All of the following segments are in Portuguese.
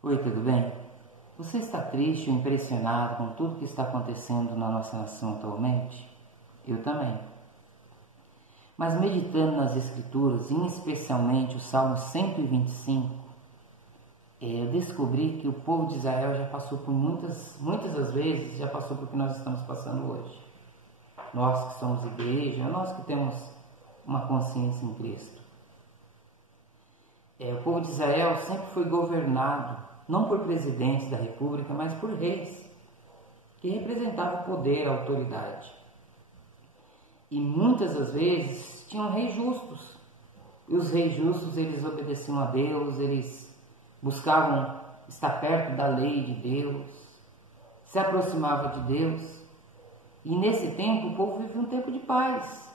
Oi, tudo bem? Você está triste ou impressionado com tudo que está acontecendo na nossa nação atualmente? Eu também. Mas meditando nas Escrituras, e especialmente o Salmo 125, eu descobri que o povo de Israel já passou por muitas das vezes, já passou por o que nós estamos passando hoje. Nós que somos igreja, nós que temos uma consciência em Cristo. O povo de Israel sempre foi governado, não por presidentes da república, mas por reis, que representavam o poder, a autoridade. E muitas das vezes tinham reis justos. E os reis justos, eles obedeciam a Deus, eles buscavam estar perto da lei de Deus, se aproximavam de Deus. E nesse tempo o povo vivia um tempo de paz.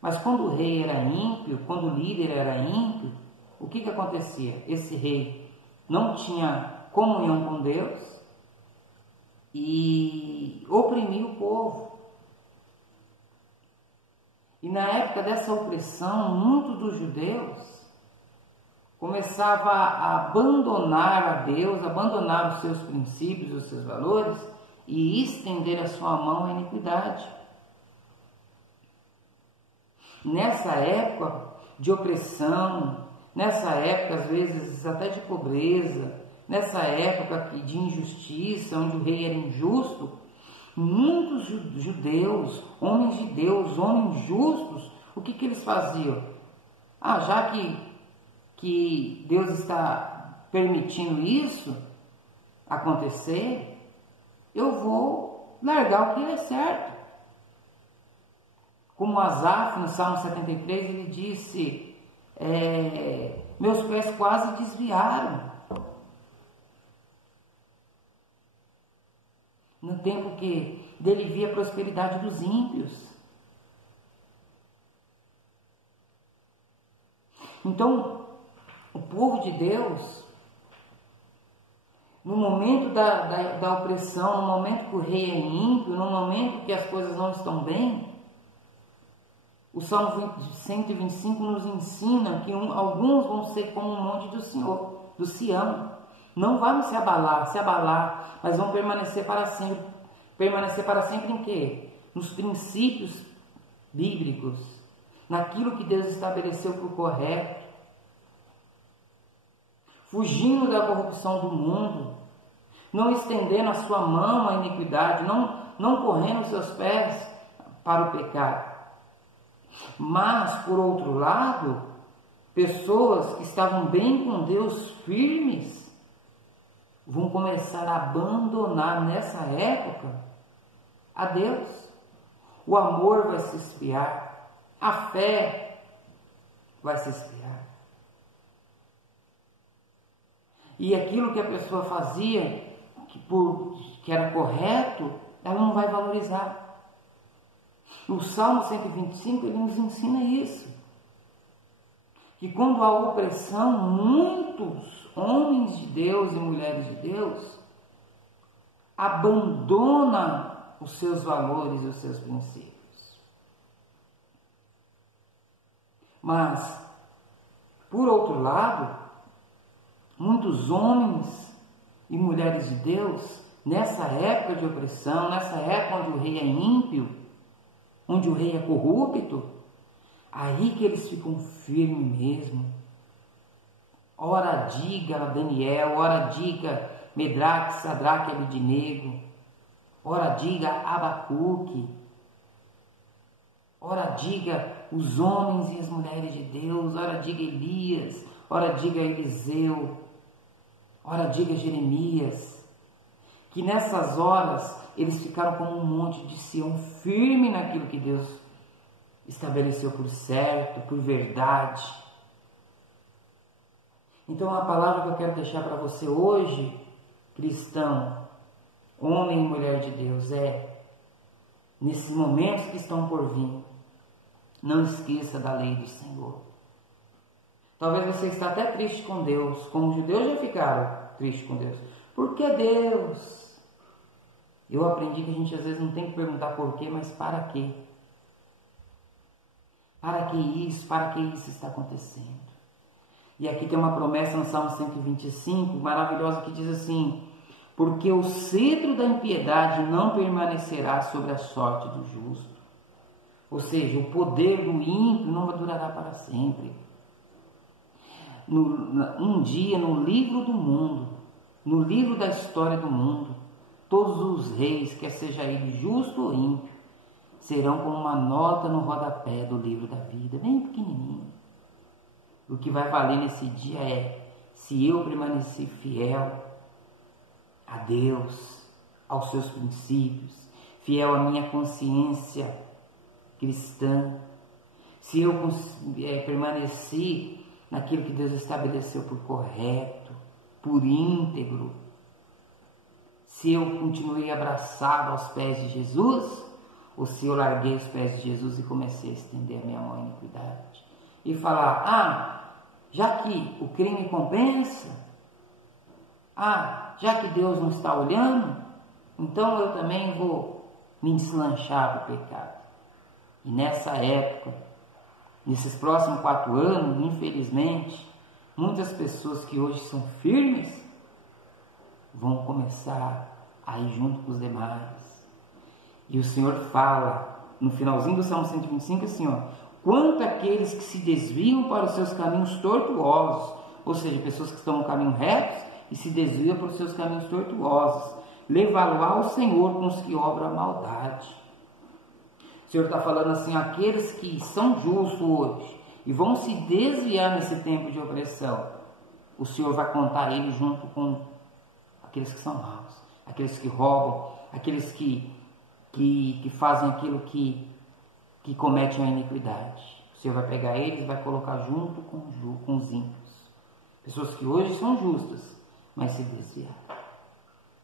Mas quando o rei era ímpio, quando o líder era ímpio, o que acontecia? Esse rei não tinha comunhão com Deus e oprimia o povo. E na época dessa opressão, muitos dos judeus começavam a abandonar a Deus, abandonar os seus princípios, os seus valores e estender a sua mão à iniquidade. Nessa época de opressão, nessa época às vezes até de pobreza, nessa época de injustiça, onde o rei era injusto, muitos judeus, homens de Deus, homens justos, o que eles faziam? Já que Deus está permitindo isso acontecer, eu vou largar o que é certo. Como Asaf, no Salmo 73, ele disse, meus pés quase desviaram. No tempo que dele via a prosperidade dos ímpios. Então, o povo de Deus, no momento da opressão, no momento que o rei é ímpio, no momento que as coisas não estão bem, o Salmo 125 nos ensina que alguns vão ser como um monte do Senhor, do Sião. Não vão se abalar, mas vão permanecer para sempre. Permanecer para sempre em quê? Nos princípios bíblicos, naquilo que Deus estabeleceu por correto, fugindo da corrupção do mundo, não estendendo a sua mão à iniquidade, não correndo os seus pés para o pecado. Mas, por outro lado, pessoas que estavam bem com Deus, firmes, vão começar a abandonar nessa época a Deus. O amor vai se esfriar, a fé vai se esfriar. E aquilo que a pessoa fazia, que era correto, ela não vai valorizar. O Salmo 125, ele nos ensina isso. Que quando há opressão, muitos homens de Deus e mulheres de Deus abandonam os seus valores e os seus princípios. Mas, por outro lado, muitos homens e mulheres de Deus, nessa época de opressão, nessa época onde o rei é ímpio, onde o rei é corrupto, aí que eles ficam firmes mesmo. Ora diga Daniel, ora diga Medraque, Sadraque e Abednego, ora diga Abacuque, ora diga os homens e as mulheres de Deus, ora diga Elias, ora diga Eliseu, ora diga Jeremias, que nessas horas eles ficaram como um monte de Sião, firme naquilo que Deus estabeleceu por certo, por verdade. Então a palavra que eu quero deixar para você hoje, cristão, homem e mulher de Deus, nesses momentos que estão por vir, não esqueça da lei do Senhor. Talvez você está até triste com Deus, como os judeus já ficaram tristes com Deus. Por que Deus? Eu aprendi que a gente às vezes não tem que perguntar por quê, mas para quê? Para que isso está acontecendo? E aqui tem uma promessa no Salmo 125, maravilhosa, que diz assim: porque o cetro da impiedade não permanecerá sobre a sorte do justo. Ou seja, o poder do ímpio não durará para sempre. Um dia, no livro do mundo, no livro da história do mundo, todos os reis, quer seja ele justo ou ímpio, serão como uma nota no rodapé do livro da vida, bem pequenininho. O que vai valer nesse dia é se eu permanecer fiel a Deus, aos seus princípios, fiel à minha consciência cristã, se eu permanecer naquilo que Deus estabeleceu por correto, por íntegro, se eu continuei abraçado aos pés de Jesus, ou se eu larguei os pés de Jesus e comecei a estender a minha mão em iniquidade e falar: já que o crime compensa, já que Deus não está olhando, então eu também vou me deslanchar do pecado. E nessa época, nesses próximos 4 anos, infelizmente, muitas pessoas que hoje são firmes vão começar a ir junto com os demais. E o Senhor fala no finalzinho do Salmo 125 assim: quanto àqueles que se desviam para os seus caminhos tortuosos, ou seja, pessoas que estão no caminho reto e se desviam para os seus caminhos tortuosos, levá-lo-á o Senhor com os que obram a maldade. O Senhor está falando assim: aqueles que são justos hoje e vão se desviar nesse tempo de opressão, o Senhor vai contar eles junto com aqueles que são maus, aqueles que roubam, aqueles que fazem aquilo que cometem a iniquidade. O Senhor vai pegar eles e vai colocar junto com os ímpios. Pessoas que hoje são justas, mas se desviaram.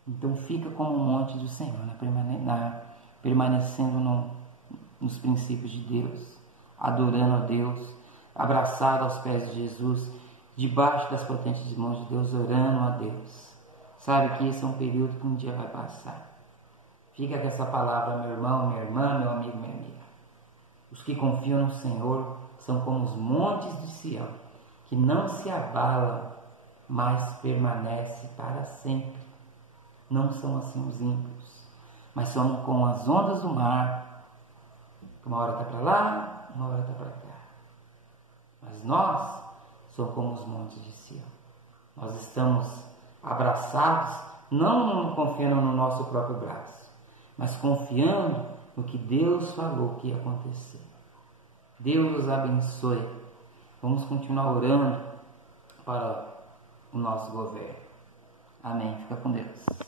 Então fica como um monte do Senhor, permanecendo nos princípios de Deus, adorando a Deus, abraçado aos pés de Jesus, debaixo das potentes mãos de Deus, orando a Deus. Sabe que esse é um período que um dia vai passar. Fica com essa palavra, meu irmão, minha irmã, meu amigo, minha amiga. Os que confiam no Senhor são como os montes de Sião, que não se abalam, mas permanecem para sempre. Não são assim os ímpios, mas são como as ondas do mar. Uma hora está para lá, uma hora está para cá. Mas nós somos como os montes de Sião. Nós estamos abraçados, não confiando no nosso próprio braço, mas confiando no que Deus falou que ia acontecer. Deus nos abençoe. Vamos continuar orando para o nosso governo. Amém. Fica com Deus.